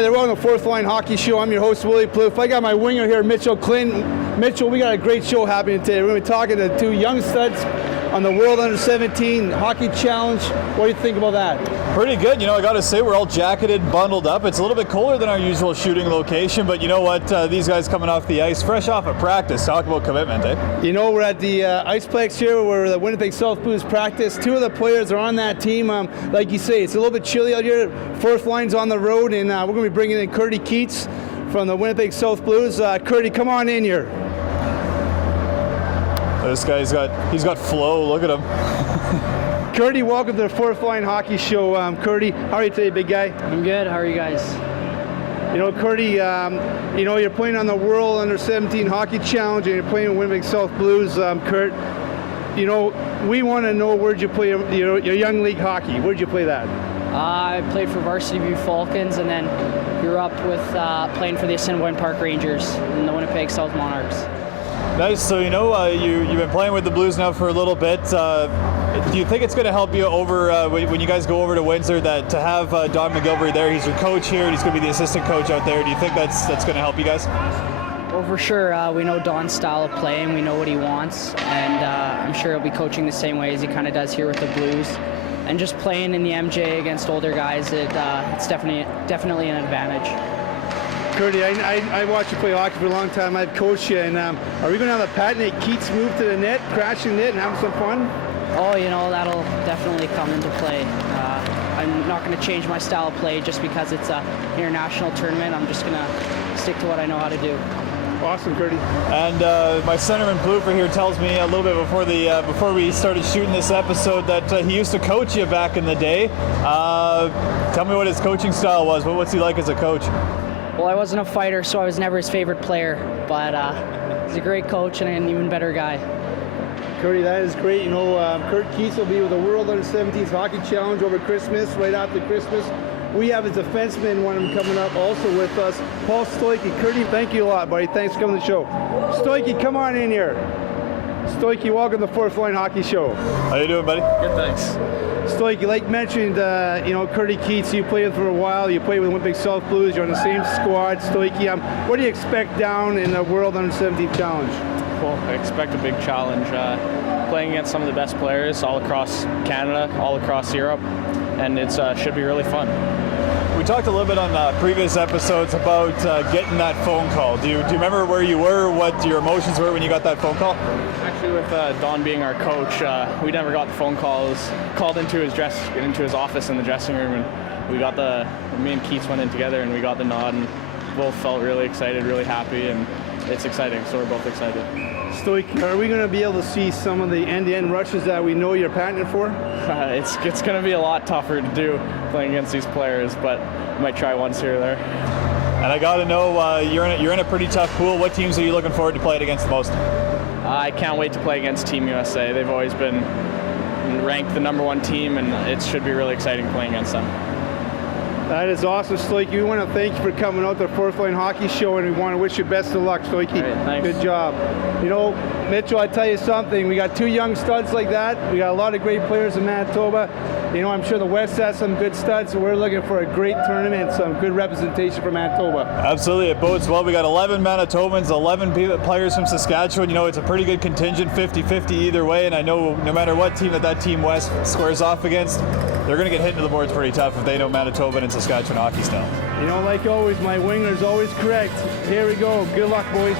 Hi there, welcome to Fourth Line Hockey Show. I'm your host, Willy Plouffe. I got my winger here, Mitch Clinton. Mitchell, we got a great show happening today. We're going to be talking to two young studs on the World Under-17 Hockey Challenge. What do you think about that? Pretty good. You know, I got to say, we're all jacketed, bundled up. It's a little bit colder than our usual shooting location, but you know what? These guys coming off the ice, fresh off of practice. Talk about commitment, eh? You know, we're at the Iceplex here where the Winnipeg South Blues practice. Two of the players are on that team. Like you say, it's a little bit chilly out here. Fourth line's on the road, and we're going to be bringing in Keats from the Winnipeg South Blues. Curdy, come on in here. This guy's got flow. Look at him. Curdy, welcome to the Fourth Line Hockey Show. Curdy, how are you today, big guy? I'm good. How are you guys? You know, Curdy, you know, you're playing on the World Under-17 Hockey Challenge, and you're playing with Winnipeg South Blues. Kurt, you know, we want to know, where'd you play your young league hockey? Where'd you play that? I played for Varsity View Falcons, and then grew up with playing for the Assiniboine Park Rangers and the Winnipeg South Monarchs. Nice. So, you know, you've been playing with the Blues now for a little bit. Do you think it's going to help you over when you guys go over to Windsor that to have Don McGilvery there? He's your coach here, and he's going to be the assistant coach out there. Do you think that's going to help you guys? Well, for sure. We know Don's style of play, and we know what he wants. And I'm sure he'll be coaching the same way as he kind of does here with the Blues. And just playing in the MJ against older guys, it's definitely an advantage. Curdy, I watched you play hockey for a long time. I've coached you, and are we going to have a patented Keats move to the net, crashing net, and having some fun? Oh, you know, that'll definitely come into play. I'm not going to change my style of play just because it's an international tournament. I'm just going to stick to what I know how to do. Awesome, Curdy. And my centerman Plouffe here tells me a little bit before we started shooting this episode that he used to coach you back in the day. Tell me what his coaching style was. What's he like as a coach? Well, I wasn't a fighter, so I was never his favorite player, but he's a great coach and an even better guy. Curdy, that is great. You know, Keats will be with the World Under-17 Hockey Challenge over Christmas, right after Christmas. We have a defenseman, one of them coming up also with us, Paul Stoykewich. Curdy, thank you a lot, buddy. Thanks for coming to the show. Stoykewich, come on in here. Stoykewich, welcome to the Fourth Line Hockey Show. How you doing, buddy? Good, thanks. Stoykewich, like mentioned, you know, Keats, you played for a while. You played with Winnipeg South Blues. You're on the same squad. Stoykewich, what do you expect down in the World Under-17 Challenge? Well, I expect a big challenge. Playing against some of the best players all across Canada, all across Europe, and it should be really fun. We talked a little bit on previous episodes about getting that phone call. Do you remember where you were, what your emotions were when you got that phone call? Actually, with Don being our coach, we never got the phone call. It was called into his office in the dressing room, and me and Keats went in together, and we got the nod, and both felt really excited, really happy, and it's exciting, so we're both excited. Stoykewich, are we going to be able to see some of the end-to-end rushes that we know you're patented for? It's going to be a lot tougher to do playing against these players, but might try once here or there. And I got to know, you're in a pretty tough pool. What teams are you looking forward to playing against the most? I can't wait to play against Team USA. They've always been ranked the #1 team, and it should be really exciting playing against them. That is awesome, Stoykewich. We want to thank you for coming out to the Fourth Line Hockey Show, and we want to wish you best of luck, Stoykewich. Right, thanks. Good job. You know, Mitchell, I tell you something. We got two young studs like that. We got a lot of great players in Manitoba. You know, I'm sure the West has some good studs, so we're looking for a great tournament, some good representation for Manitoba. Absolutely, it bodes well. We got 11 Manitobans, 11 players from Saskatchewan. You know, it's a pretty good contingent, 50-50 either way, and I know no matter what team that Team West squares off against, they're going to get hit into the boards pretty tough if they know Manitoban and Saskatchewan hockey style. You know, like always, my winger's always correct. Here we go. Good luck, boys.